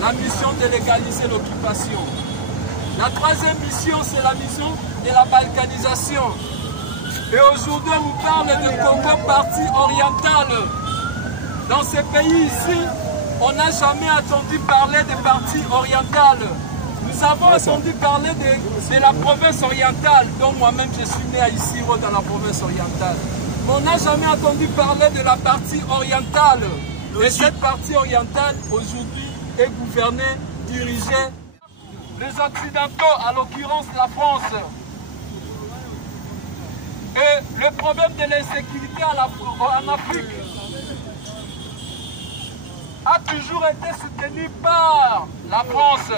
La mission de légaliser l'occupation. La troisième mission, c'est la mission de la balkanisation. Et aujourd'hui, on nous parle de Congo partie orientale. Dans ces pays ici, on n'a jamais entendu parler de partie orientale. Nous avons entendu parler de la province orientale, dont moi-même je suis né à Isiro dans la province orientale. Mais on n'a jamais entendu parler de la partie orientale. Et cette partie orientale, aujourd'hui, est gouvernée, dirigée. Les Occidentaux, à l'occurrence la France. Et le problème de l'insécurité en Afrique a toujours été soutenu par la France.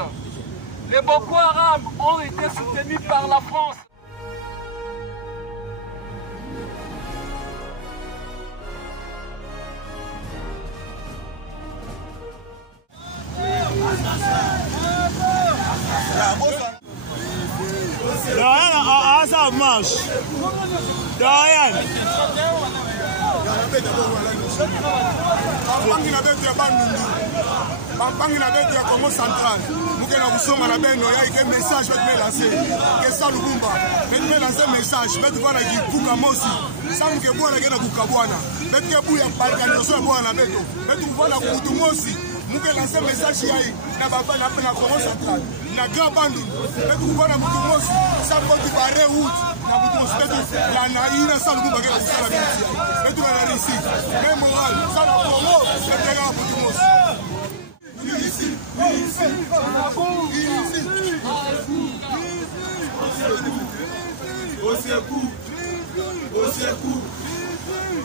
Les Boko Haram ont été soutenus par la France. Ça marche. Dorian. Bampangi na bête ya Congo central. Muke na kusoma na beno ya ike message bet me lancer. Que ça Lubumba. Bet me lancer message. Bet bwana ki kuka mosi. Samu ke bwana ke na kukabwana. Bet ke bu ya balkanisation bwana beto. Bet bwana kutu mosi. Muke lancer message ya na baba na pena Congo central. Na grand bandu. Bet bwana kutu mosi. Samu ki bare route. Na kutu mosi bet la na ina sa Lubumba ke kusala binti. Bet na risi. Même moral. Ça na Congo. Bet ya kutu mosi. Au secours, au secours,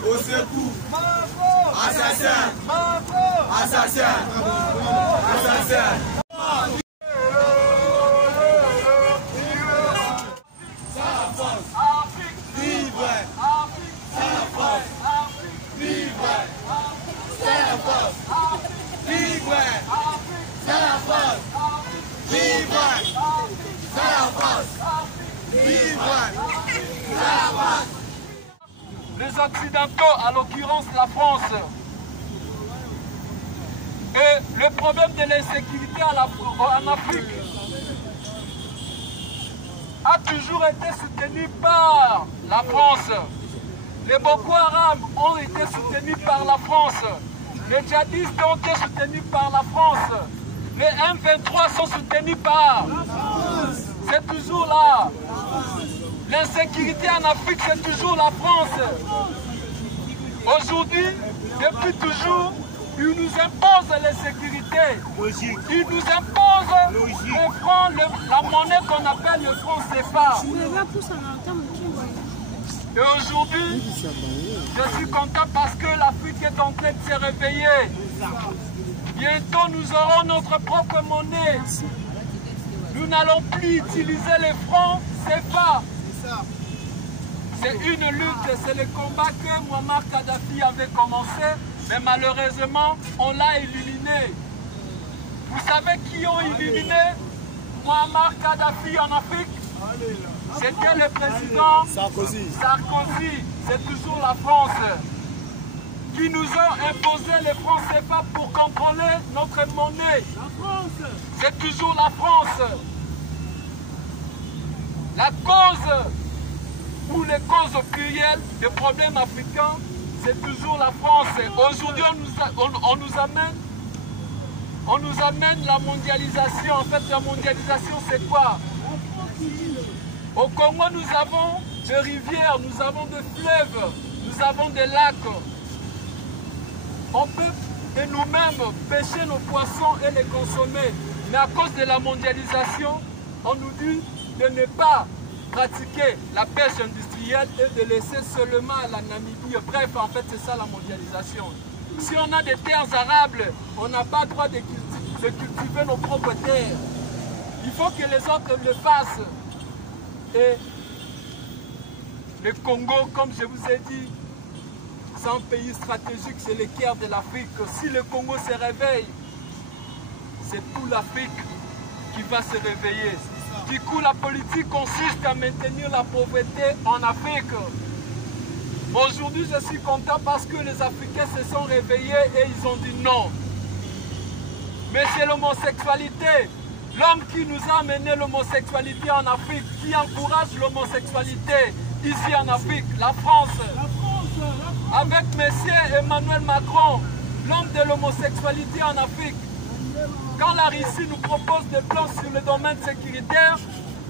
au secours, assassin, assassin, assassin. Les Occidentaux, à l'occurrence la France. Et le problème de l'insécurité en Afrique a toujours été soutenu par la France. Les Boko Haram ont été soutenus par la France. Les djihadistes ont été soutenus par la France. Les M23 sont soutenus par... C'est toujours là. L'insécurité en Afrique, c'est toujours la France. Aujourd'hui, depuis toujours, ils nous imposent l'insécurité. Ils nous imposent le franc, la monnaie qu'on appelle le franc CFA. Et aujourd'hui, je suis content parce que l'Afrique est en train de se réveiller. Bientôt, nous aurons notre propre monnaie. Nous n'allons plus utiliser les francs CFA. C'est une lutte, c'est le combat que Muammar Kadhafi avait commencé, mais malheureusement, on l'a éliminé. Vous savez qui ont éliminé Muammar Kadhafi en Afrique? C'était le président Sarkozy. C'est toujours la France qui nous a imposé les francs CFA pour contrôler notre monnaie. C'est toujours la France. La cause ou les causes plurielles des problèmes africains, c'est toujours la France. Aujourd'hui, on nous amène la mondialisation. En fait, la mondialisation, c'est quoi? Au Congo, nous avons des rivières, nous avons des fleuves, nous avons des lacs. On peut de nous-mêmes pêcher nos poissons et les consommer. Mais à cause de la mondialisation, on nous dit de ne pas pratiquer la pêche industrielle et de laisser seulement à la Namibie. Bref, en fait, c'est ça la mondialisation. Si on a des terres arables, on n'a pas le droit de cultiver nos propres terres. Il faut que les autres le fassent. Et le Congo, comme je vous ai dit, c'est un pays stratégique, c'est le cœur de l'Afrique. Si le Congo se réveille, c'est toute l'Afrique qui va se réveiller. Du coup, la politique consiste à maintenir la pauvreté en Afrique. Aujourd'hui, je suis content parce que les Africains se sont réveillés et ils ont dit non. Mais c'est l'homosexualité, l'homme qui nous a amené l'homosexualité en Afrique, qui encourage l'homosexualité ici en Afrique, la France. Avec M. Emmanuel Macron, l'homme de l'homosexualité en Afrique. Quand la Russie nous propose des plans sur le domaine sécuritaire,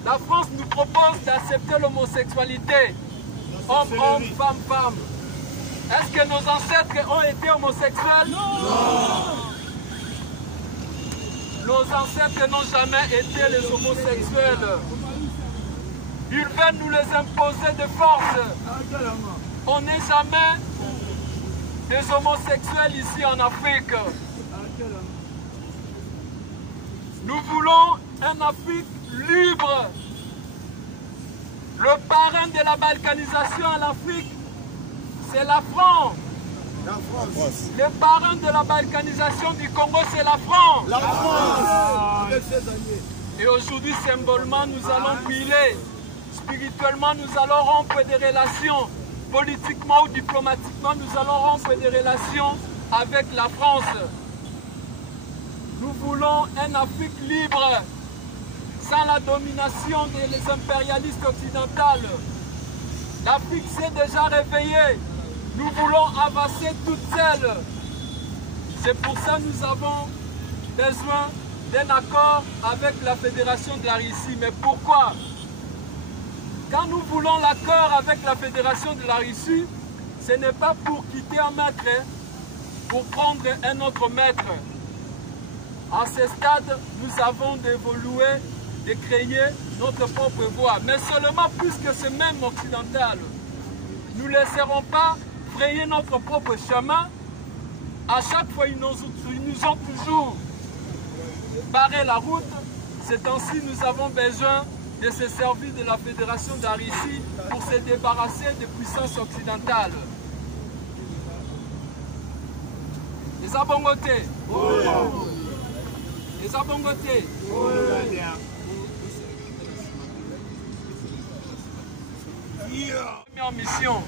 la France nous propose d'accepter l'homosexualité. Homme, homme, femme, femme. Est-ce que nos ancêtres ont été homosexuels? Non. Nos ancêtres n'ont jamais été les homosexuels. Ils veulent nous les imposer de force. On n'est jamais des homosexuels ici en Afrique. Nous voulons une Afrique libre. Le parrain de la balkanisation en Afrique, c'est la France. Le parrain de la balkanisation du Congo, c'est la France. La France. Avec ses alliés. Et aujourd'hui, symbolement, nous allons brûler. Spirituellement, nous allons rompre des relations. Politiquement ou diplomatiquement, nous allons rompre des relations avec la France. Nous voulons une Afrique libre, sans la domination des impérialistes occidentaux. L'Afrique s'est déjà réveillée. Nous voulons avancer toute seule. C'est pour ça que nous avons besoin d'un accord avec la Fédération de la Russie. Mais pourquoi? Quand nous voulons l'accord avec la Fédération de la Russie, ce n'est pas pour quitter un maître, pour prendre un autre maître. À ce stade, nous avons d'évoluer, de créer notre propre voie. Mais seulement puisque c'est même occidental. Nous ne laisserons pas frayer notre propre chemin. À chaque fois, ils nous ont toujours barré la route. C'est ainsi que nous avons besoin de se servir de la Fédération de la Russie pour se débarrasser des puissances occidentales. Les abongotés. Les abongotés. En mission.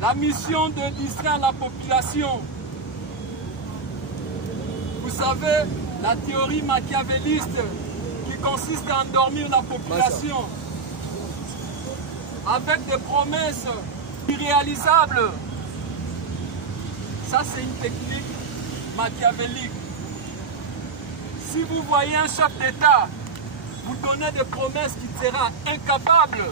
La mission de distraire la population. Vous savez, la théorie machiavéliste qui consiste à endormir la population avec des promesses irréalisables. Ça, c'est une technique machiavélique. Si vous voyez un chef d'État vous donnez des promesses qu'il sera incapable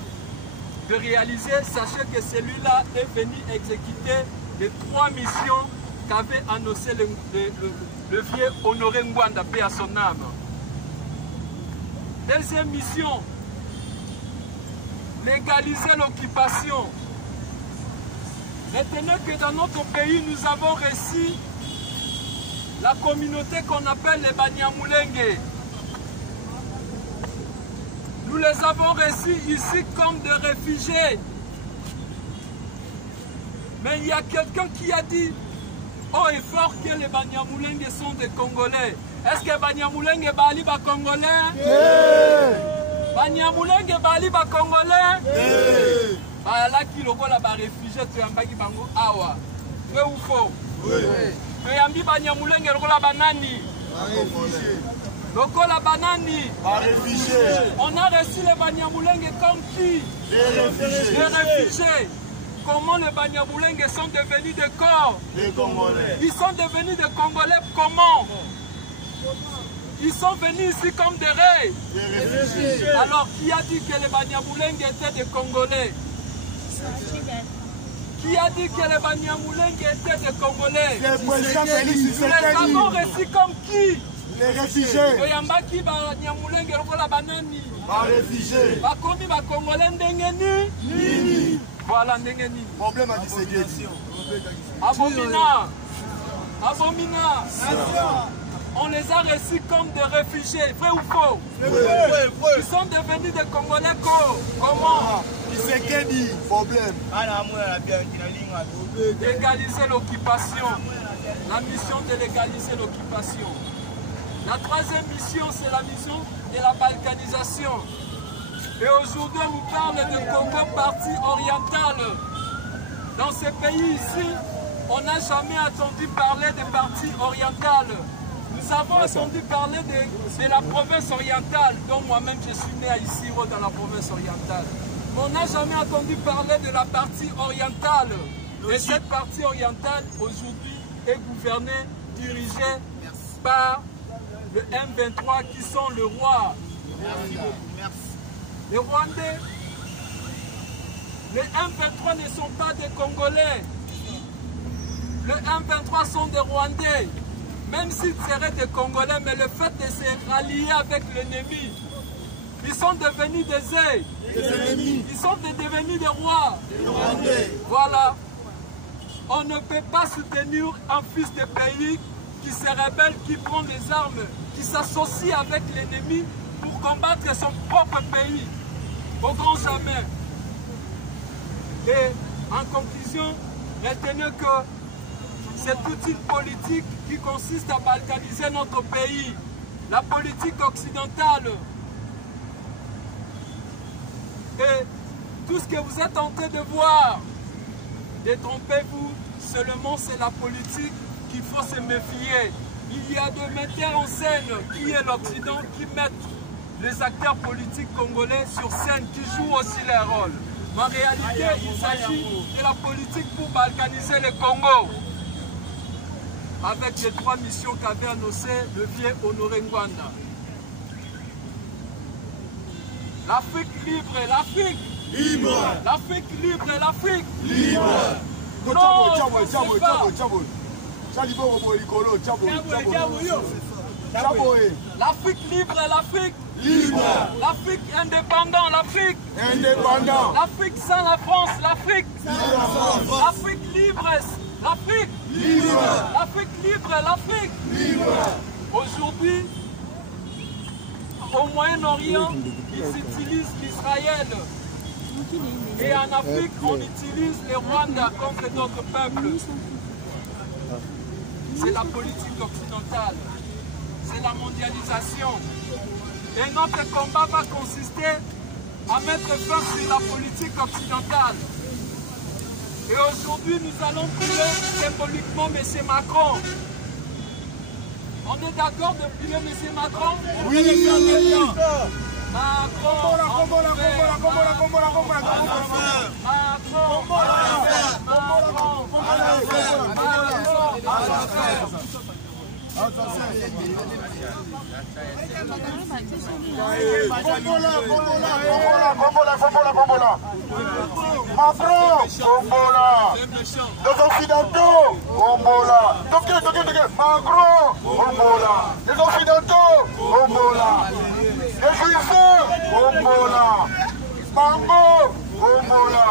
de réaliser, sachez que celui-là est venu exécuter les 3 missions qu'avait annoncé le vieux Honoré Ngwanda, paix à son âme. Deuxième mission, légaliser l'occupation. Retenez que dans notre pays, nous avons reçu la communauté qu'on appelle les Banyamulenge. Nous les avons reçus ici comme des réfugiés. Mais il y a quelqu'un qui a dit haut et fort que les Banyamulenge sont des Congolais. Est-ce que Banyamulenge bali ba Congolais? Banyamulenge bali ba Congolais? Là qui le voit là bas réfugié, tu as un bango awa. Vrai ou faux? Tu as un Banyamulenge là banani. Lokola banani. On a reçu les Banyamulenge comme qui? Des réfugiés. Comment les Banyamulenge sont devenus des corps? Des Congolais. Ils sont devenus des Congolais comment? Ils sont venus ici comme des raies. Des réfugiés. Alors qui a dit que les Banyamulenge étaient des Congolais? Qui a dit que les Banyamulenge étaient des Congolais? Le président Félix Nous les avons reçus comme qui? Les réfugiés. Oyambaki Banyamulenge lokola banani? Les réfugiés. Bakomi ba Congolais ndenge nini? Voilà ndenge nini. Problème à Tshisekedi. Abomina. Abomina. On les a reçus comme des réfugiés, vrai ou faux? Ils sont devenus des Congolais comment? Tshisekedi. Problème. Légaliser l'occupation. La mission de légaliser l'occupation. La troisième mission, c'est la mission de la balkanisation. Et aujourd'hui, on nous parle de Congo partie orientale. Dans ces pays ici, on n'a jamais entendu parler de partie orientale. Nous avons entendu parler de la province orientale, dont moi-même je suis né à Isiro dans la province orientale. Mais on n'a jamais entendu parler de la partie orientale. Et cette partie orientale, aujourd'hui, est gouvernée, dirigée par le M23 qui sont le roi. Les Rwandais, les M23 ne sont pas des Congolais. Les M23 sont des Rwandais. Même s'ils seraient des Congolais, mais le fait de se rallier avec l'ennemi, ils sont devenus des ennemis. Ils sont devenus des rois. Voilà. On ne peut pas soutenir un fils de pays qui se rebelle, qui prend les armes, qui s'associe avec l'ennemi pour combattre son propre pays. Au grand jamais. Et en conclusion, retenez que c'est toute une politique qui consiste à balkaniser notre pays. La politique occidentale. Et tout ce que vous êtes en train de voir, détrompez-vous, seulement c'est la politique qu'il faut se méfier. Il y a des metteurs en scène qui est l'Occident qui mettent les acteurs politiques congolais sur scène, qui jouent aussi leur rôle. Mais en réalité, il s'agit de la politique pour balkaniser le Congo. Avec les 3 missions qu'avait annoncé le vieux Honoré Ngwanda. L'Afrique libre, l'Afrique libre. L'Afrique libre, l'Afrique libre. Non, l'Afrique libre, l'Afrique libre. L'Afrique indépendante, l'Afrique indépendante. L'Afrique sans la France, l'Afrique libre. L'Afrique libre, l'Afrique libre. L'Afrique libre, l'Afrique libre. Aujourd'hui, au Moyen-Orient, ils utilisent l'Israël. Et en Afrique, on utilise les Rwandais contre notre peuple. C'est la politique occidentale. C'est la mondialisation. Et notre combat va consister à mettre fin sur la politique occidentale. Et aujourd'hui, nous allons prier symboliquement M. Macron. On est d'accord de prier M. Macron? Oui. Macron, Les Occidentaux, Ombola. Macron, Ombola. Les Occidentaux, Ombola. Les Juifs, Ombola. Bango, Ombola.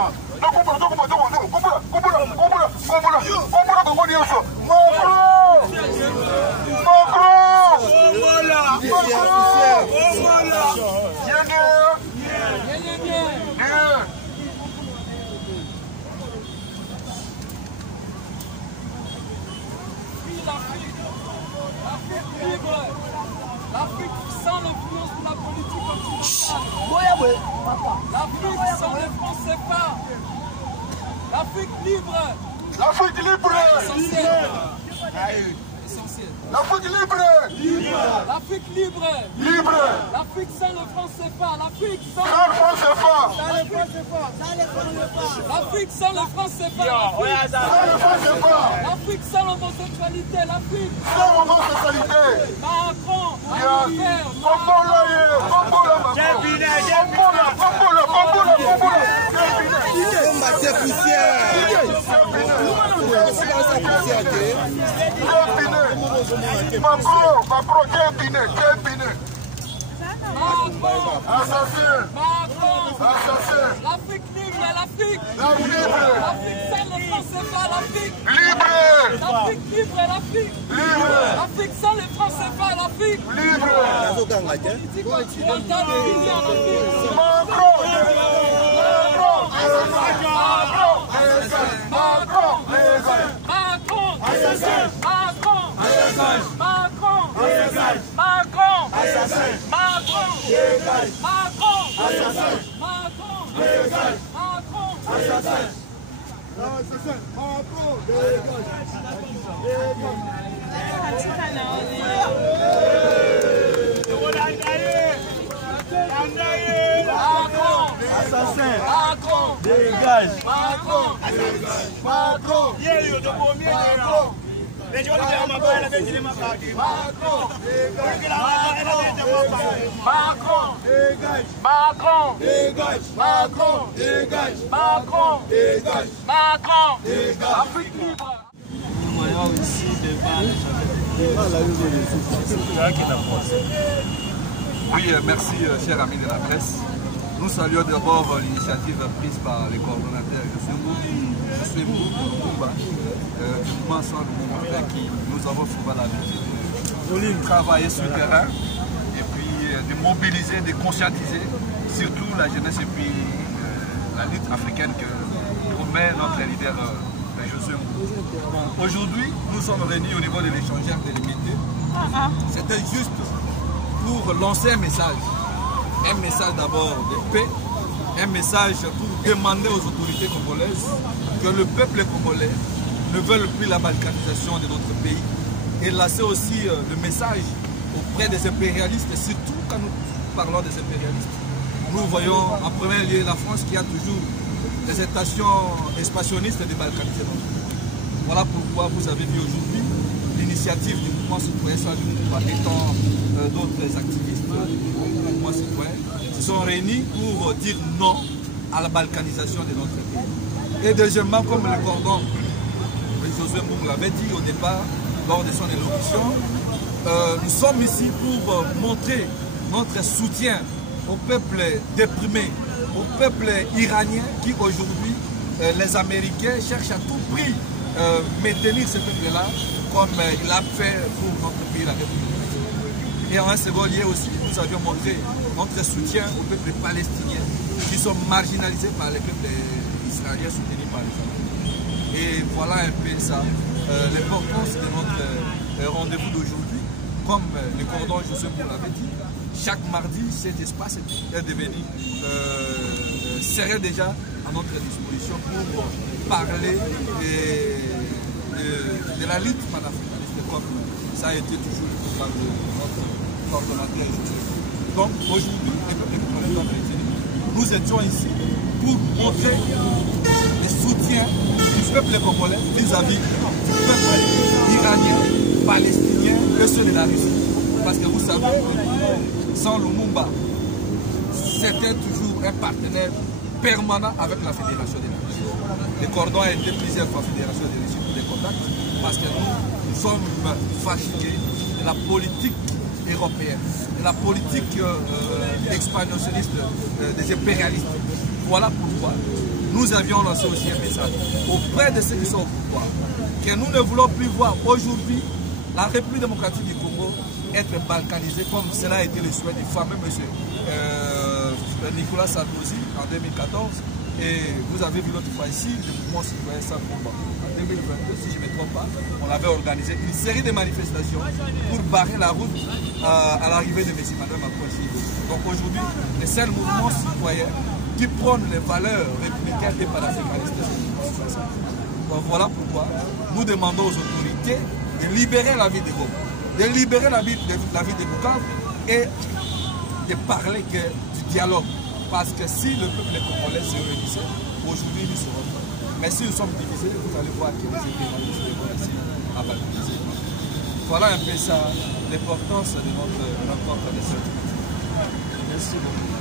L'Afrique sans l'influence de la politique occidentale. L'Afrique sans l'influence, c'est pas. L'Afrique libre. L'Afrique libre. Essentiel. L'Afrique libre. L'Afrique libre. L'Afrique sans le franc CFA. L'Afrique sans le franc CFA. L'Afrique sans le franc CFA. L'Afrique sans l'homosexualité. L'Afrique sans l'homosexualité. Macron. Macron. Macron, quel Pinet. Assassin. Assassin. L'Afrique libre, l'Afrique. Libre. L'Afrique sans le franc CFA, l'Afrique. Libre. L'Afrique libre, l'Afrique. Libre. L'Afrique sans le franc CFA, l'Afrique. Libre. Politique occidentale divisée en Afrique. Macron. Afrique libre. Nous voyons ici devant Oui, merci, chers amis de la presse. Nous saluons d'abord l'initiative prise par les coordonnateurs Josué Mbouba, du mouvement Sans Lumumba, qui nous avons souvent l'habitude de travailler sur le terrain et puis de mobiliser, de conscientiser, surtout la jeunesse et puis la lutte africaine que promet notre leader Josué Mbouba. Aujourd'hui, nous sommes réunis au niveau de l'échangeur délimité. C'était juste pour lancer un message d'abord de paix, un message pour demander aux autorités congolaises que le peuple congolais ne veut plus la balkanisation de notre pays et lancer aussi le message auprès des impérialistes, et surtout quand nous parlons des impérialistes. Nous voyons en premier lieu la France qui a toujours des intentions expansionnistes de balkaniser notre pays. Voilà pourquoi vous avez vu aujourd'hui l'initiative du mouvement citoyen Sans Lumumba étant d'autres activistes du mouvement citoyen se sont réunis pour dire non à la balkanisation de notre pays. Et deuxièmement, comme le cordon Josué Mbouba l'avait dit au départ lors de son élocution, nous sommes ici pour montrer notre soutien au peuple déprimé, au peuple iranien qui aujourd'hui, les Américains cherchent à tout prix maintenir ce peuple-là comme il a fait pour notre pays, la République. Et en un second lieu aussi, nous avions montré notre soutien au peuple palestinien qui sont marginalisés par les peuples israéliens soutenus par les Américains. Et voilà un peu ça, l'importance de notre rendez-vous d'aujourd'hui. Comme le cordon Josué Mbouba l'avait dit, chaque mardi, cet espace est devenu, serait déjà à notre disposition pour parler de la lutte panafricaniste comme ça a été toujours le programme de notre coordonnateur. Donc aujourd'hui, nous étions ici pour montrer le soutien du peuple congolais vis-à-vis du peuple iranien, palestinien et ceux de la Russie. Parce que vous savez, Sans Lumumba, c'était toujours un partenaire permanent avec la Fédération des Nations. Le cordon a été plusieurs fois Fédération des Nations pour des contacts parce que nous sommes fatigués de la politique européenne, de la politique expansionniste des impérialistes. Voilà pourquoi nous avions lancé aussi un message auprès de ceux qui sont au pouvoir, que nous ne voulons plus voir aujourd'hui la République démocratique du Congo être balkanisée comme cela a été le souhait du fameux monsieur Nicolas Sarkozy en 2014. Et vous avez vu l'autre fois ici, le mouvement citoyen Sans Lumumba. En 2022, si je ne me trompe pas, on avait organisé une série de manifestations pour barrer la route à l'arrivée de M. Emmanuel Macron ici. Donc aujourd'hui, le seul mouvement citoyen qui prône les valeurs républicaines et panafricanistes. Donc voilà pourquoi nous demandons aux autorités de libérer la ville de Goma, de libérer la ville de Bukavu et de parler du dialogue. Parce que si le peuple congolais se réunissait, aujourd'hui nous serons prêts. Mais si nous sommes divisés, vous allez voir que les impérialistes vont ici à balkaniser. Voilà un peu ça, l'importance de notre rencontre de cette. Merci beaucoup.